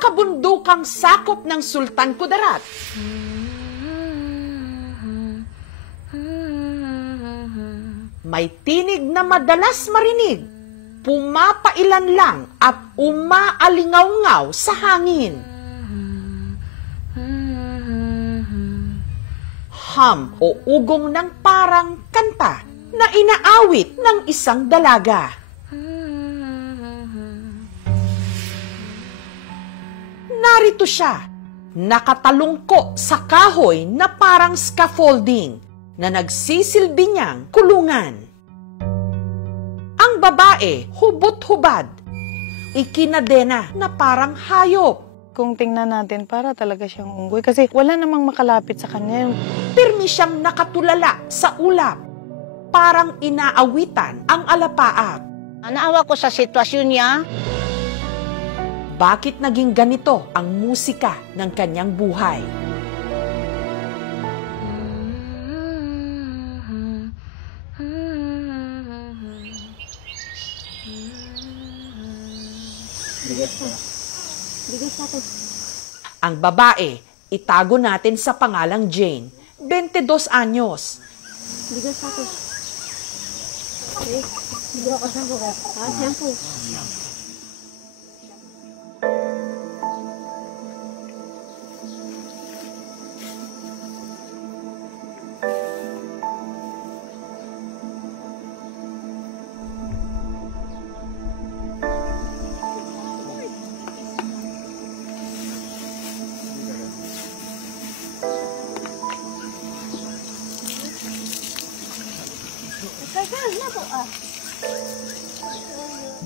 sa kabundukang sakop ng Sultan Kudarat. May tinig na madalas marinig, pumapailan lang at umaalingaw-ngaw sa hangin. Hum o ugong ng parang kanta na inaawit ng isang dalaga. Narito siya, nakatalungko sa kahoy na parang scaffolding na nagsisilbi niyang kulungan. Ang babae, hubot-hubad, ikinadena na parang hayop. Kung tingnan natin, para talaga siyang unggoy kasi wala namang makalapit sa kanya. Pirmi siyang nakatulala sa ulap, parang inaawitan ang alapaap. Naawa ko sa sitwasyon niya. Bakit naging ganito ang musika ng kanyang buhay? Ang babae, itago natin sa pangalang Jane, 22 anyos.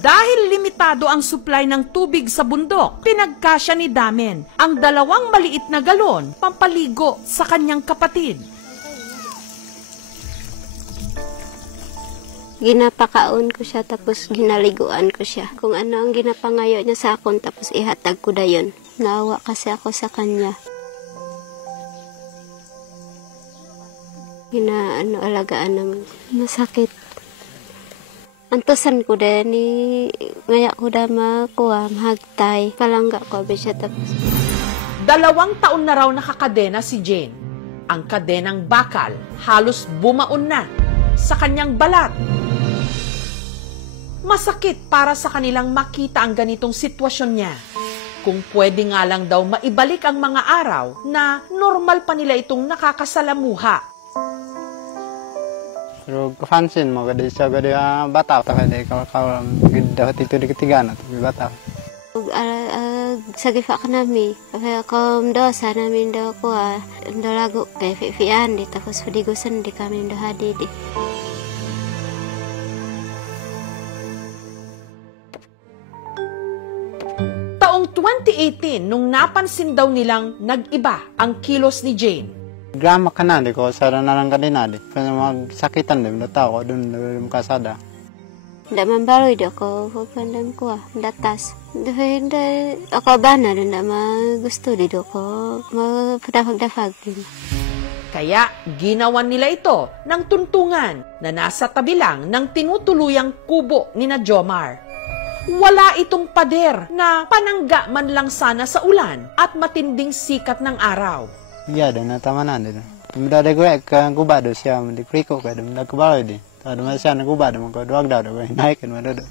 Dahil limitado ang supply ng tubig sa bundok, pinagkasya ni Damen ang 2 maliit na galon pampaligo sa kanyang kapatid. Ginapakaon ko siya tapos ginaliguan ko siya. Kung ano ang ginapangayo niya sa akin tapos ihatag ko dayon. Naawa kasi ako sa kanya. Alagaan naman. Masakit. Antosan ko din ni ngaya ko da makuha, mahagtay. Palangga ko ba siya tapos. 2 taon na raw nakakadena si Jane. Ang kadenang bakal halos bumaon na sa kanyang balat. Masakit para sa kanilang makita ang ganitong sitwasyon niya. Kung pwede nga lang daw maibalik ang mga araw na normal pa nila itong nakakasalamuha. Pero kapansin mo, kada siya kada bata, kada ikaw dapat itu di ketiga na, tapi bata. Sa gifa ka nami, kaya kung dosa namin daw ko, lago kay fifian, di tapos padigusan di kami daw hadi di. Taong 2018, nung napansin daw nilang nag-iba ang kilos ni Jane. Drama ka na, di ko, sana na lang ka din na, di. Kaya magsakitan din, natao ko dun, kasada. Daman baroy do ko, pagpandam ko datas. Dahil ako ba na rin na gusto di do ko, magpadafag-dafag din. Kaya ginawan nila ito ng tuntungan na nasa tabi lang ng tinutuluyang kubo ni na Jomar. Wala itong pader na panangga man lang sana sa ulan at matinding sikat ng araw. Iya, dan natamanan din. Tumida ko ka kubado siya, di kriko ka, dum nakubalo di. Tado man siya nakubado man ko duwag daw, naikin man do.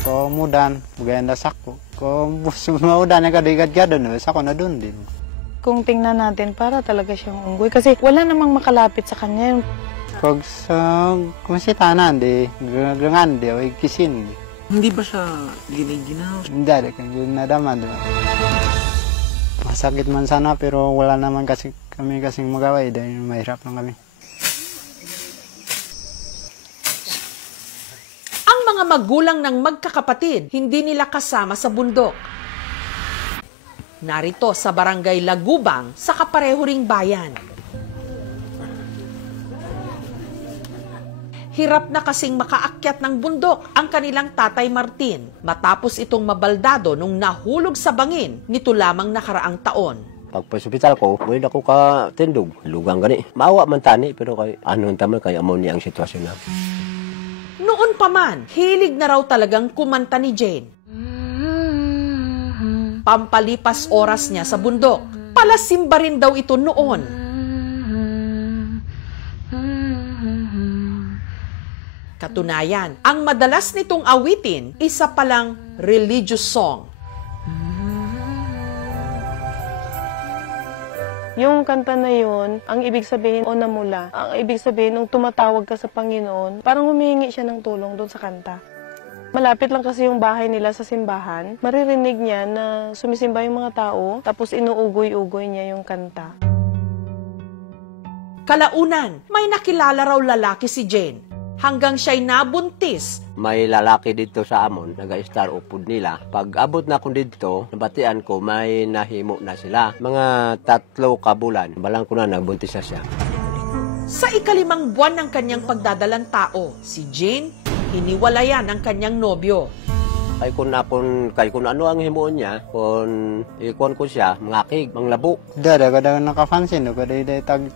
Ko mudan, buganda sakko. Ko mudan ka di gadgado na sa ko na dun din. Kung tingnan natin, para talaga siyang unggoy kasi wala namang makalapit sa kanya. Kung sa kumasitanan di, gangan di, o kisin di. Hindi ba siya giniginaw? Hindi, nadaman, di ba? Masakit man sana, pero wala naman kasi kami kasing magawa, dahil mahirap lang kami. Ang mga magulang ng magkakapatid, hindi nila kasama sa bundok. Narito sa barangay Lagubang, sa kapareho ring bayan. Hirap na kasing makaakyat ng bundok ang kanilang tatay Martin matapos itong mabaldado nung nahulog sa bangin nito lamang nakaraang taon. Pagpa-hospital ko, buhay ako ka tindog. Lugang gani. Maawa man tani, pero kay ano taman kay amo niya ang sitwasyon na. Noon Gayon pa man, hilig na raw talagang kumanta ni Jane. Pampalipas oras niya sa bundok. Palasimba rin daw ito noon. Katunayan, ang madalas nitong awitin, isa palang religious song. Yung kanta na yun, ang ibig sabihin o namula, ang ibig sabihin nung tumatawag ka sa Panginoon, parang humihingi siya ng tulong doon sa kanta. Malapit lang kasi yung bahay nila sa simbahan, maririnig niya na sumisimba yung mga tao, tapos inuugoy-ugoy niya yung kanta. Kalaunan, may nakilala raw lalaki si Jane. Hanggang siya'y nabuntis. May lalaki dito sa amon, naga-star upod nila. Pag abot na ko dito, nabatian ko, may nahimo na sila. Mga 3 kabulan, balang ko na nabuntis na siya. Sa ikalimang buwan ng kanyang pagdadalang tao, si Jane, hiniwalayan ang kanyang nobyo. Kay kung ano ang himuon niya, kung ikon ko siya, mangakig, manglabo. Dada kada nakafansin do kada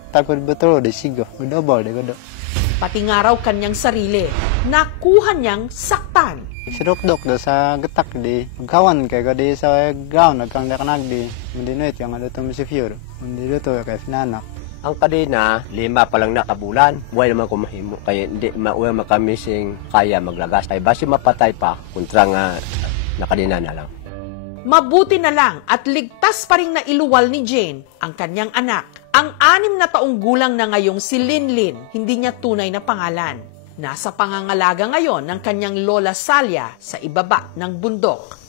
tagod betul de sigo. Double de kada. Pati nga raw kanyang sarili, nakuha niyang saktan. Sidok-dok do sa getak di. Kawan kay kada sa ground nagkang dakanag di. Mundinoit yang ada to si Fior. Mundido to kay finanak. Ang kadena, 5 pa lang na kabulan. Huwag naman ko mahimo. Kaya hindi makamising kaya maglagas. Ay basi mapatay pa, kontra nga nakadena na lang. Mabuti na lang at ligtas pa rin nailuwal ni Jane ang kanyang anak. Ang 6 na taong gulang na ngayong si Linlin, hindi niya tunay na pangalan. Nasa pangangalaga ngayon ng kanyang lola Salya sa ibaba ng bundok.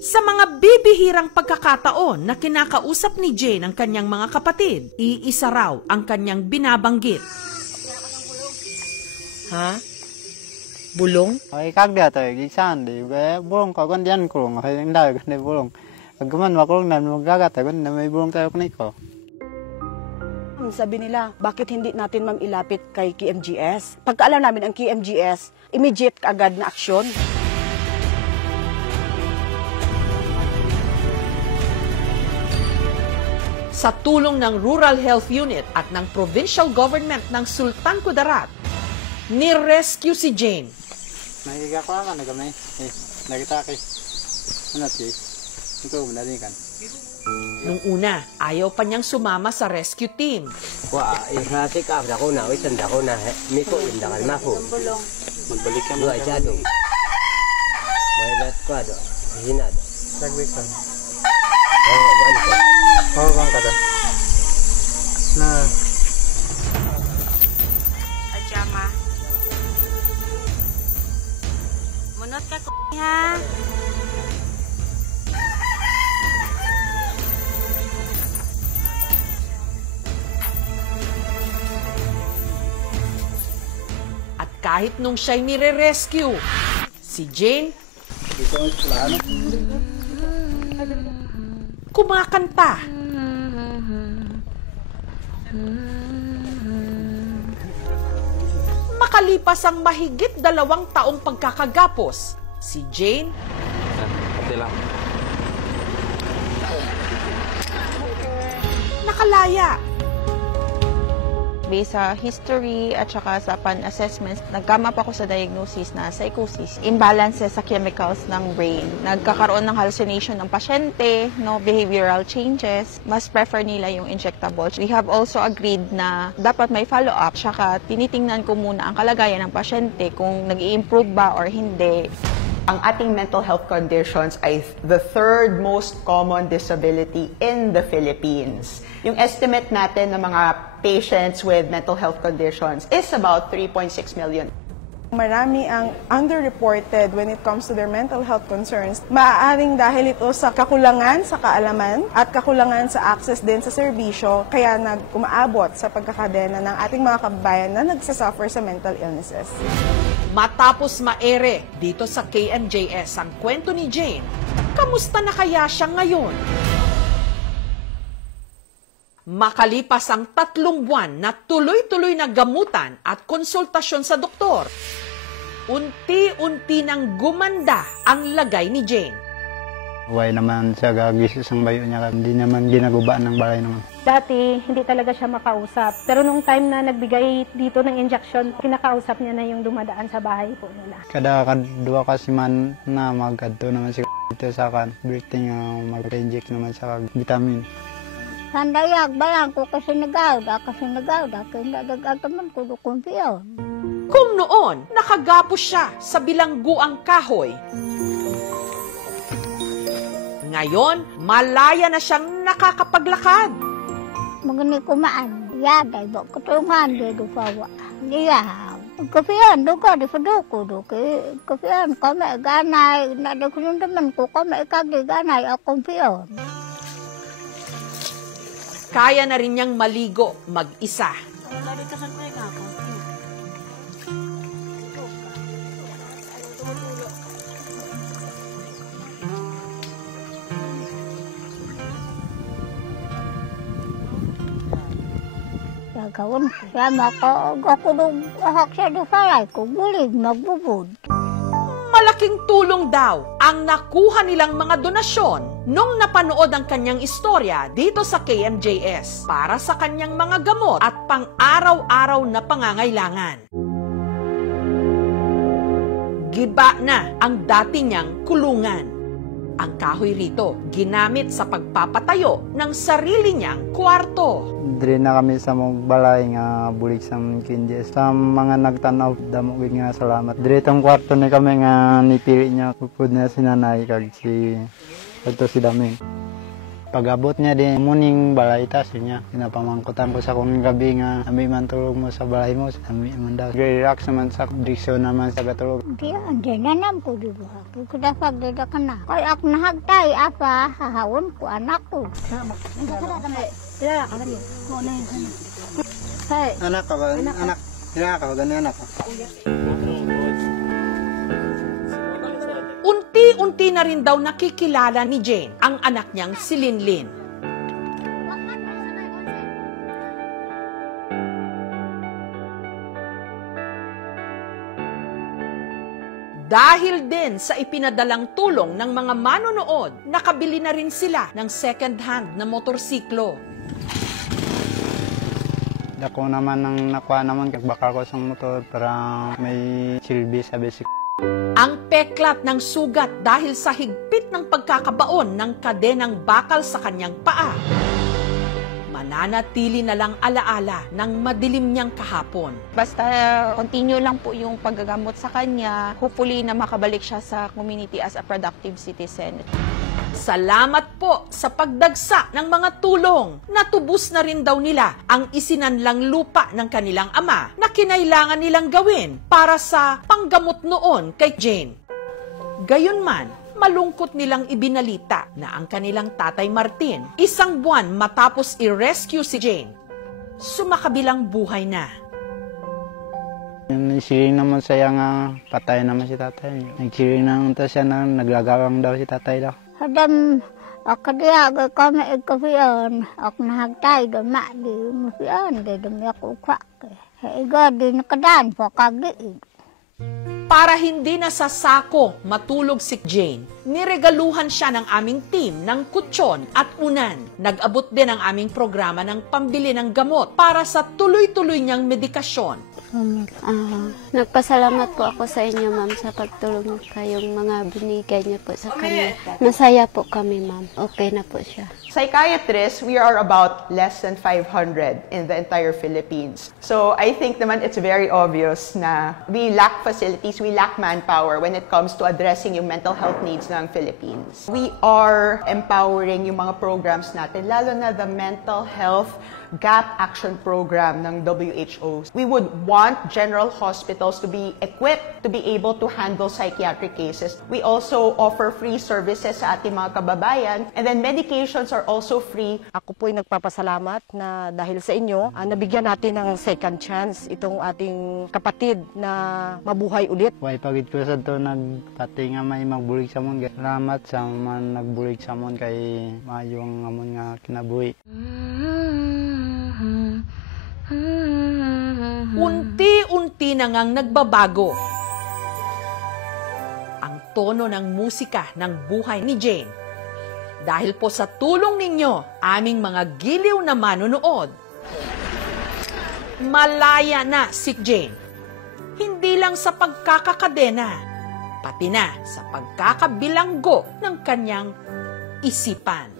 Sa mga bibihirang pagkakataon na kinakausap ni Jane ang kanyang mga kapatid, iisa raw ang kanyang binabanggit. Ha? Bulong? Ay kagda to gisan di bulong ka kon dian ko kay nda kan bulong. Agman makulong nan magagat kon na may bulong tayo kuniko. Sabi nila, bakit hindi natin ma'am ilapit kay KMGS? Pagkaalam namin ang KMGS, immediate agad na aksyon. Sa tulong ng Rural Health Unit at ng Provincial Government ng Sultan Kudarat, ni-rescue si Jane. Nagiga ko naman nagamay. Nagita kay. Ano ti? Ito madalikan. Nung una, ayaw pa niyang sumama sa rescue team. Wa, irasik ka, ako na, isanda ko na, miko, indakal na ko. Magbalik ka mo. Wa, isyado. May bat ko, ado. Hinad. Nagbik ka. Buwan ko. Bang ka da. Na. Ajama. Munot ka ko ha. At kahit nung siya'y nire-rescue, si Jane kumakanta. Makalipas ang mahigit 2 taong pagkakagapos, si Jane nakalaya. Based sa history at saka sa pan-assessments, nagkama pa ako sa diagnosis na psychosis. Imbalances sa chemicals ng brain. Nagkakaroon ng hallucination ng pasyente, no, behavioral changes. Mas prefer nila yung injectables. We have also agreed na dapat may follow-up. Saka tinitingnan ko muna ang kalagayan ng pasyente kung nag-i-improve ba or hindi. Ang ating mental health conditions ay the 3rd most common disability in the Philippines. Yung estimate natin ng mga patients with mental health conditions is about 3.6 million. Marami ang underreported when it comes to their mental health concerns. Maaaring dahil ito sa kakulangan sa kaalaman at kakulangan sa access din sa serbisyo, kaya umaabot sa pagkakadena ng ating mga kababayan na nagsasuffer sa mental illnesses. Matapos maere dito sa KMJS ang kwento ni Jane, kamusta na kaya siya ngayon? Makalipas ang 3 buwan na tuloy-tuloy na gamutan at konsultasyon sa doktor, unti-unti nang gumanda ang lagay ni Jane. Huwag naman siya gagis isang bayo niya. Hindi naman ginagubaan ng balay naman. Dati, hindi talaga siya makausap. Pero nung time na nagbigay dito ng injection, kinakausap niya na yung dumadaan sa bahay po nila. Kada kadua kasi man na magadto naman si dito sa kan. Birthday nga mag-inject naman sa vitamin. Sandayag balang ko kasi nagawd, kaya nagagataman ko kumpiyon. Kung noon, nakagapos siya sa bilangguang kahoy, ngayon, malaya na siyang nakakapaglakad. Magani kumaan, yaday ba kutungan de do pawa. Niya, kafian do ka di paduko do ke kafian kami ganay na de kunun teman ko kami kagi ganay akong piyon. Kaya na rin niyang maligo mag-isa. Gawin ko siya, ako siya do falay ko, bulig, magbubud. Malaking tulong daw ang nakuha nilang mga donasyon nung napanood ang kanyang istorya dito sa KMJS para sa kanyang mga gamot at pang-araw-araw na pangangailangan. Giba na ang dati niyang kulungan. Ang kahoy rito, ginamit sa pagpapatayo ng sarili niyang kwarto. Dire na kami sa mong balay nga bulig sa kinjes. Sa mga nagtanaw, damo gid nga salamat. Dire tong kwarto ni kami nga nipili niya kupud na si nanay kag si Daming. Pag-abot niya din muning balay tas niya. Pinapamangkutan ko sa kong gabi nga ami man tulog mo sa balay mo, ami man daw. Relax naman sa diksyon naman sa katulog. Di nanam ko di ba? Ko dapat deda kana. Kay ak nahagtay apa hahawon ko anak ko. Anak ka ba? Anak. Anak ka ba? Anak ka. Unti-unti na rin daw nakikilala ni Jane ang anak niyang si Linlin. Dahil din sa ipinadalang tulong ng mga manonood, nakabili na rin sila ng second-hand na motorsiklo. Dako naman ang nakuha naman kag bakal ko sa motor para may silbi sa basic. Ang peklat ng sugat dahil sa higpit ng pagkakabaon ng kadenang bakal sa kanyang paa. Mananatili na lang alaala ng madilim niyang kahapon. Basta continue lang po yung paggagamot sa kanya. Hopefully na makabalik siya sa community as a productive citizen. Salamat po sa pagdagsa ng mga tulong. Natubos na rin daw nila ang isinanlang lupa ng kanilang ama na kinailangan nilang gawin para sa panggamot noon kay Jane. Gayunman, malungkot nilang ibinalita na ang kanilang tatay Martin, 1 buwan matapos i-rescue si Jane, sumakabilang buhay na. Nagsiring naman saya nga patay naman si tatay. Nagsiring naman siya na naglagawang daw si tatay daw. Hadam akadiya kami ikafiyan ak nahagtay dama di mafian di dami ako kwak. Higa di nakadan po kagi. Para hindi na sa sako matulog si Jane, niregaluhan siya ng aming team ng kutsyon at unan. Nag-abot din ang aming programa ng pambili ng gamot para sa tuloy-tuloy niyang medikasyon. Nagpasalamat po ako sa inyo, ma'am, sa pagtulong kayong mga binigay niyo po sa kanya. Masaya po kami, ma'am. Okay na po siya. Psychiatrists, we are about less than 500 in the entire Philippines. So I think naman it's very obvious na we lack facilities, we lack manpower when it comes to addressing yung mental health needs ng Philippines. We are empowering yung mga programs natin, lalo na the mental health gap action program ng WHO. We would want general hospitals to be equipped to be able to handle psychiatric cases. We also offer free services sa ating mga kababayan, and then medications are also free. Ako po'y nagpapasalamat na dahil sa inyo, nabigyan natin ng second chance itong ating kapatid na mabuhay ulit. Way pagit ko sa to nagpati nga may magbulig sa mon. Salamat sa man nagbulig sa mon kay mayong amon nga kinabuhi. Unti-unti na ngang nagbabago ang tono ng musika ng buhay ni Jane. Dahil po sa tulong ninyo, aming mga giliw na manunood, malaya na si Jane. Hindi lang sa pagkakakadena, pati na sa pagkakabilanggo ng kanyang isipan.